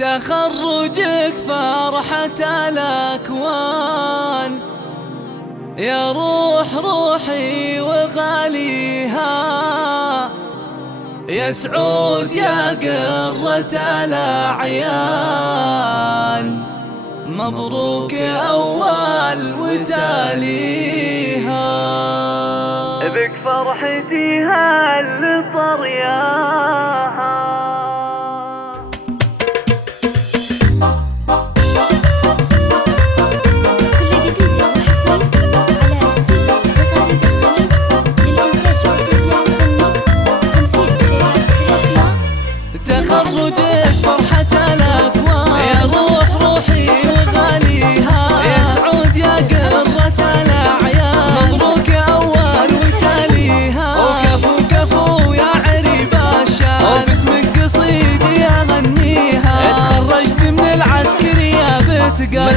تخرجك فرحة الأكوان، يا روح روحي وغاليها، يا سعود يا قرة الأعيان، مبروك أول وتاليها، بك فرحتي هل طرياها. تخرجك فرحة الأكوان، يا روح روحي وغاليها، يا سعود يا قرة الأعيان، مبروك أول وتاليها، وكفو كفو يا عريب الشان، وباسمك قصيدي أغنيها، تخرجت من العسكرية بتقال